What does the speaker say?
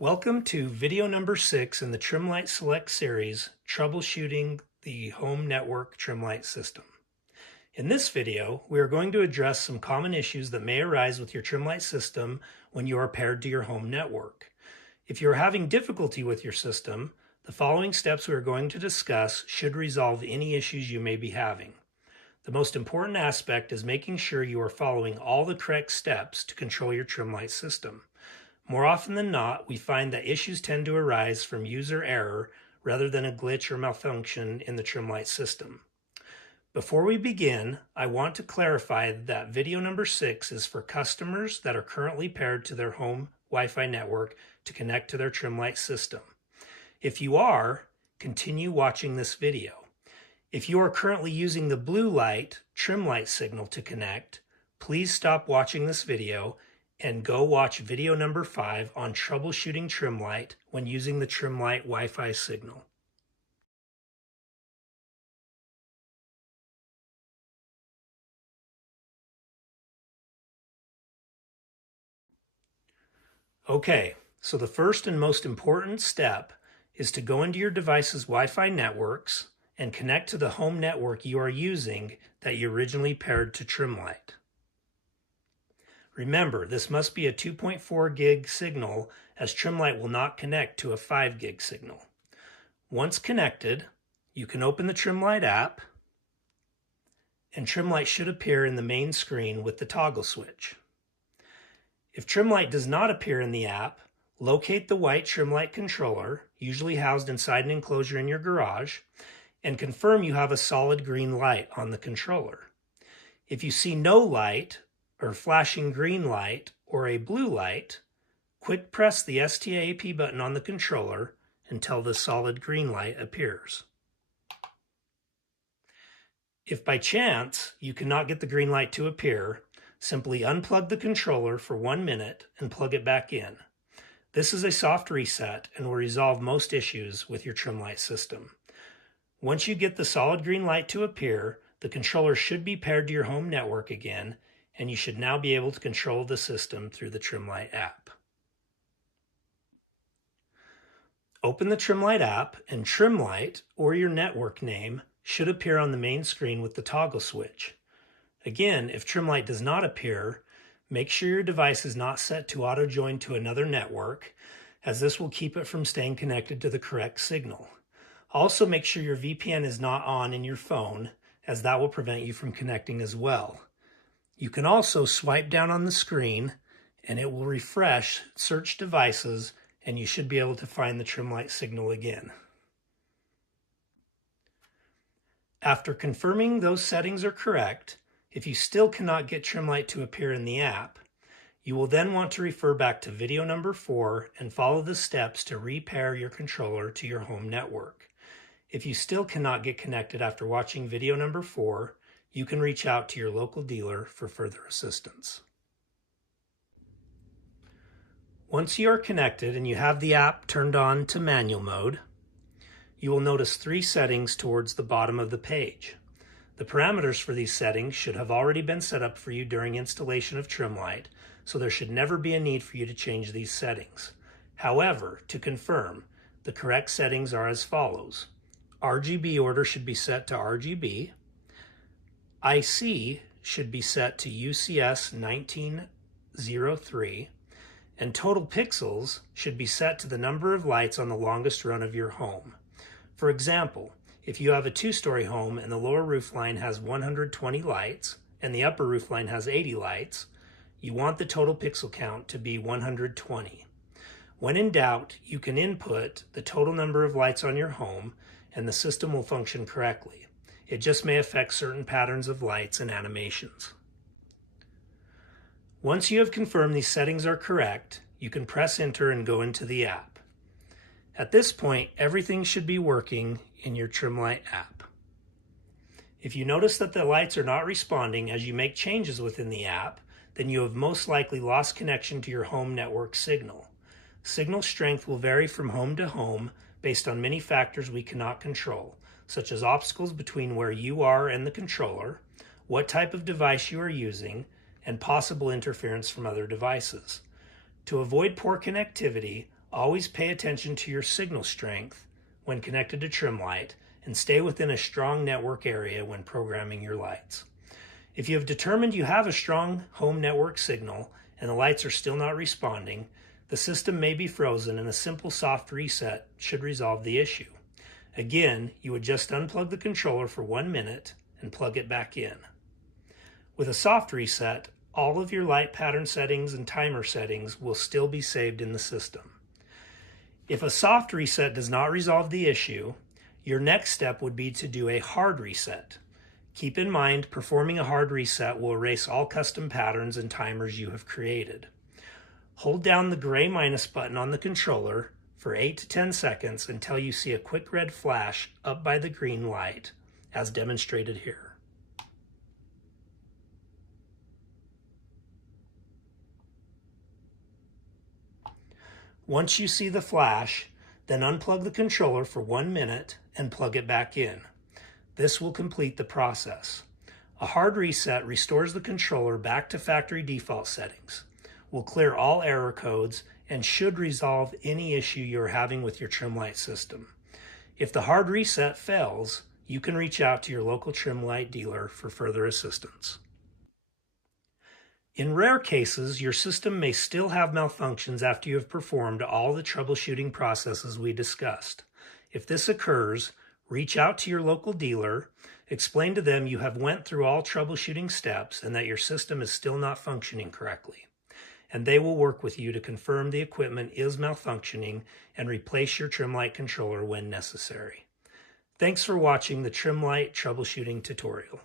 Welcome to video number 6 in the Trimlight Select series, Troubleshooting the Home Network Trimlight System. In this video, we are going to address some common issues that may arise with your Trimlight system when you are paired to your home network. If you are having difficulty with your system, the following steps we are going to discuss should resolve any issues you may be having. The most important aspect is making sure you are following all the correct steps to control your Trimlight system. More often than not, we find that issues tend to arise from user error rather than a glitch or malfunction in the Trimlight system. Before we begin, I want to clarify that video number 6 is for customers that are currently paired to their home Wi-Fi network to connect to their Trimlight system. If you are, continue watching this video. If you are currently using the blue light Trimlight signal to connect, please stop watching this video and go watch video number 5 on troubleshooting Trimlight when using the Trimlight Wi-Fi signal. Okay, so the first and most important step is to go into your device's Wi-Fi networks and connect to the home network you are using that you originally paired to Trimlight. Remember, this must be a 2.4 gig signal, as Trimlight will not connect to a 5 gig signal. Once connected, you can open the Trimlight app, and Trimlight should appear in the main screen with the toggle switch. If Trimlight does not appear in the app, locate the white Trimlight controller, usually housed inside an enclosure in your garage, and confirm you have a solid green light on the controller. If you see no light, or flashing green light, or a blue light, quick press the STAAP button on the controller until the solid green light appears. If by chance you cannot get the green light to appear, simply unplug the controller for 1 minute and plug it back in. This is a soft reset and will resolve most issues with your Trimlight system. Once you get the solid green light to appear, the controller should be paired to your home network again, and you should now be able to control the system through the Trimlight app. Open the Trimlight app, and Trimlight, or your network name, should appear on the main screen with the toggle switch. Again, if Trimlight does not appear, make sure your device is not set to auto-join to another network, as this will keep it from staying connected to the correct signal. Also, make sure your VPN is not on in your phone, as that will prevent you from connecting as well. You can also swipe down on the screen and it will refresh search devices, and you should be able to find the Trimlight signal again. After confirming those settings are correct, if you still cannot get Trimlight to appear in the app, you will then want to refer back to video number 4 and follow the steps to repair your controller to your home network. If you still cannot get connected after watching video number 4, you can reach out to your local dealer for further assistance. Once you are connected and you have the app turned on to manual mode, you will notice 3 settings towards the bottom of the page. The parameters for these settings should have already been set up for you during installation of Trimlight, so there should never be a need for you to change these settings. However, to confirm, the correct settings are as follows. RGB order should be set to RGB. IC should be set to UCS 1903, and total pixels should be set to the number of lights on the longest run of your home. For example, if you have a 2-story home and the lower roof line has 120 lights and the upper roof line has 80 lights, you want the total pixel count to be 120. When in doubt, you can input the total number of lights on your home and the system will function correctly. It just may affect certain patterns of lights and animations. Once you have confirmed these settings are correct, you can press enter and go into the app. At this point, everything should be working in your Trimlight app. If you notice that the lights are not responding as you make changes within the app, then you have most likely lost connection to your home network signal. Signal strength will vary from home to home based on many factors we cannot control, such as obstacles between where you are and the controller, what type of device you are using, and possible interference from other devices. To avoid poor connectivity, Always pay attention to your signal strength when connected to Trimlight and stay within a strong network area when programming your lights. If you have determined you have a strong home network signal and the lights are still not responding, the system may be frozen and a simple soft reset should resolve the issue. Again, you would just unplug the controller for 1 minute and plug it back in. With a soft reset, all of your light pattern settings and timer settings will still be saved in the system. If a soft reset does not resolve the issue, your next step would be to do a hard reset. Keep in mind, performing a hard reset will erase all custom patterns and timers you have created. Hold down the gray minus button on the controller for 8 to 10 seconds until you see a quick red flash up by the green light, as demonstrated here. Once you see the flash, then unplug the controller for 1 minute and plug it back in. This will complete the process. A hard reset restores the controller back to factory default settings, will clear all error codes, and should resolve any issue you're having with your Trimlight system. If the hard reset fails, you can reach out to your local Trimlight dealer for further assistance. In rare cases, your system may still have malfunctions after you have performed all the troubleshooting processes we discussed. If this occurs, reach out to your local dealer, explain to them you have went through all troubleshooting steps and that your system is still not functioning correctly, and they will work with you to confirm the equipment is malfunctioning and replace your Trimlight controller when necessary. Thanks for watching the Trimlight troubleshooting tutorial.